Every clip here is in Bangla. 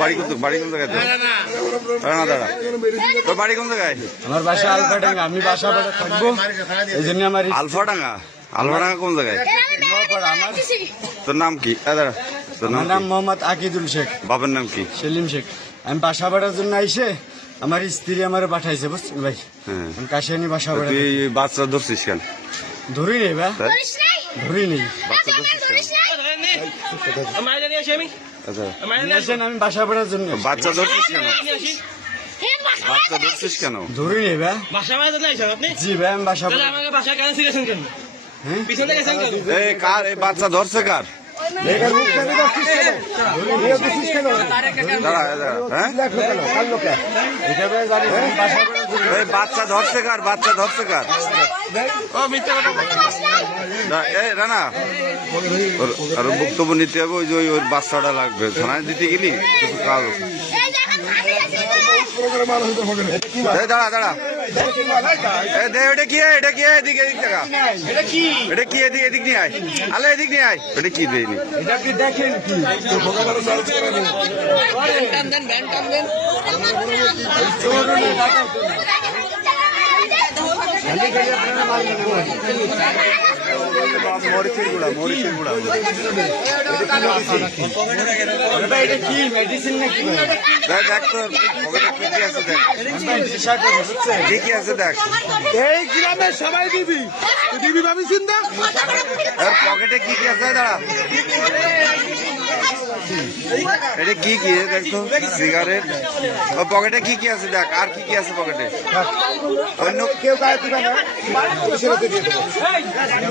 বাড়ি কোন বাড়ি কোন জায়গায় দাঁড়া দাঁড়া। তোর বাড়ি কোন জায়গায়? আমার বাসা আলফাডাঙ্গা আমি বাসা বাড়া থাকব। এই জন্য আমার আলফাডাঙ্গা? আলফাডাঙ্গা কোন জায়গায়? তোর নাম কি? দাঁড়া তোর নাম আমার নাম মোহাম্মদ আকিদুল শেখ। বাবার নাম কি? সেলিম শেখ। আমি বাসা বাড়ার জন্য আইসে আমার স্ত্রী আমার পাঠাইছে বুঝছেন ভাই? হ্যাঁ। আমি কাশিয়ানি বাসা বাড়া তুই বাচ্চা ধরছিস কেন? ধরি নেই বা? হ্যাঁ? ধরি নেই। বাচ্চা ধরছিস কেন? আচ্ছা। আমি বাসা বাড়ার জন্য। বাচ্চা ধরছিস কেন? বাচ্চা ধরছিস কেন? ধরি নেই বা? বাসা আপনি? জি ভাই আমি বাসা তাহলে আমাকে বাসায় কেন শিখেছেন কেন হ্যাঁ? পিছনে গেছেন কেন? এই কার? এই বাচ্চা ধরছে কার? বাচ্চা ধরছে কার বাচ্চা ধরছে কার না, এই রানা ওর আরও বক্তব্য নিতে হবে ওই যে ওই বাচ্চাটা লাগবে থানায় দিতে গেলি কাজ দাঁড়া দাঁড়া। এটা কি এটা কি এদিকে এদিক টাকা এটা কি? এদিক এদিক নিয়ে আয়। আলে এদিক নিয়ে আয়। এটা কি দেয়নি? এটা কি দেখেন কি? পকেটে কি কি আছে দেখ সবাই দিবি দিবি পকেটে কি কি আছে দাঁড়া এটা কি কি দেখ সিগারেট ও পকেটে কি কি আছে দেখ আর কি কি আছে পকেটে অন্য কেউ গায়ে দিবে না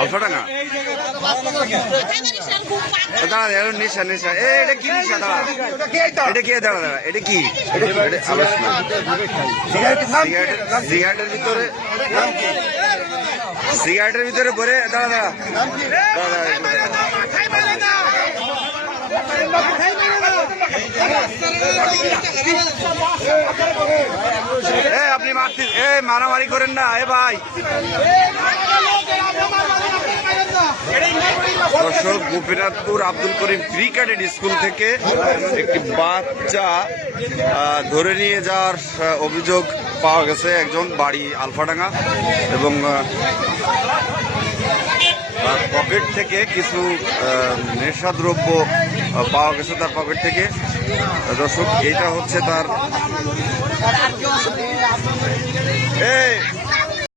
আলফাডাঙ্গা এ দাঁড়া এটা নেশা নেশা। এ, এটা কি নেশা, দাঁড়া? এটা কি, দাঁড়া দাঁড়া, এটা কি? সিগারেটের ভিতরে ভিতরে ভরে দাঁড়া। দাঁড়া দাঁড়া দাঁড়া। এ, মারামারি করেন না, এ ভাই। দর্শক, Gopinathpur Abdul Karim pre cadet school থেকে একটি বাচ্চা ধরে নিয়ে যাওয়ার অভিযোগ পাওয়া গেছে একজন বাড়ি আলফাডাঙ্গা এবং পকেট থেকে কিছু নেশাদ্রব্য পাওয়া গেছে তার পকেট থেকে। দর্শক এইটা হচ্ছে তার